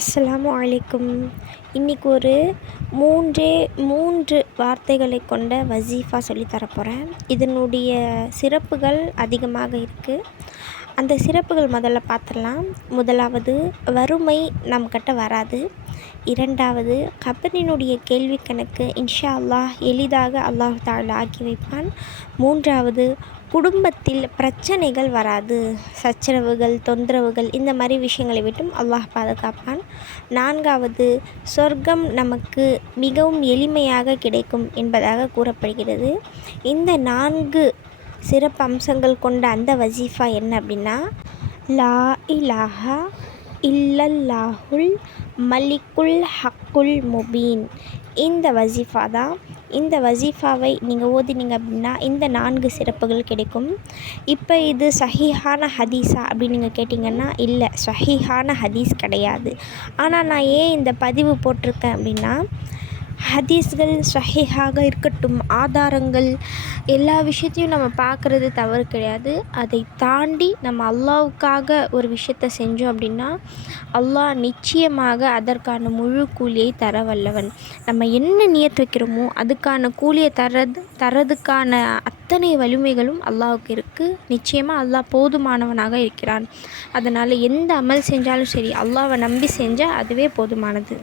அஸ்லாம் அலைக்கும். இன்றைக்கி ஒரு மூன்றே மூன்று வார்த்தைகளை கொண்ட வசீஃபா சொல்லித்தரப்போகிறேன் இதனுடைய சிறப்புகள் அதிகமாக இருக்குது அந்த சிறப்புகள் முதல்ல பார்த்துடலாம். முதலாவது வறுமை நம்மக்கிட்ட வராது. இரண்டாவது கபரினுடைய கேள்வி கணக்கு இன்ஷா அல்லாஹ் எளிதாக அல்லாஹ் தாலா ஆக்கி வைப்பான். மூன்றாவது குடும்பத்தில் பிரச்சனைகள் வராது. சச்சரவுகள் தொந்தரவுகள் இந்த மாதிரி விஷயங்களை விட்டும் அல்லாஹ் பாதுகாப்பான். நான்காவது சொர்க்கம் நமக்கு மிகவும் எளிமையாக கிடைக்கும் என்பதாக கூறப்படுகிறது. இந்த நான்கு சிறப்பு அம்சங்கள் கொண்ட அந்த வசீஃபா என்ன அப்படின்னா லா இலாஹா இல்லல்லாஹுல் மலிக்குல் ஹக்குல் முபீன். இந்த வசீஃபா தான். இந்த வசீஃபாவை நீங்கள் ஓதினீங்க அப்படின்னா இந்த நான்கு சிறப்புகள் கிடைக்கும். இப்போ இது சஹிஹான ஹதீஸா அப்படின்னு நீங்கள் கேட்டிங்கன்னா இல்லை சஹிஹான ஹதீஸ் கிடையாது. ஆனால் நான் ஏன் இந்த பதிவு போட்டிருக்கேன் அப்படின்னா ஹதீஸ்கள் சஹீஹாக இருக்கட்டும் ஆதாரங்கள் எல்லா விஷயத்தையும் நம்ம பார்க்குறது தவறு கிடையாது. அதை தாண்டி நம்ம அல்லாவுக்காக ஒரு விஷயத்த செஞ்சோம் அப்படின்னா அல்லாஹ் நிச்சயமாக அதற்கான முழு கூலியை தர வல்லவன். நம்ம என்ன நியத்து வைக்கிறோமோ அதுக்கான கூலியை தரது தரதுக்கான அத்தனை வலிமைகளும் அல்லாவுக்கு இருக்குது நிச்சயமாக அல்லாஹ் போதுமானவனாக இருக்கிறான். அதனால் எந்த அமல் செஞ்சாலும் சரி அல்லாவை நம்பி செஞ்சால் அதுவே போதுமானது.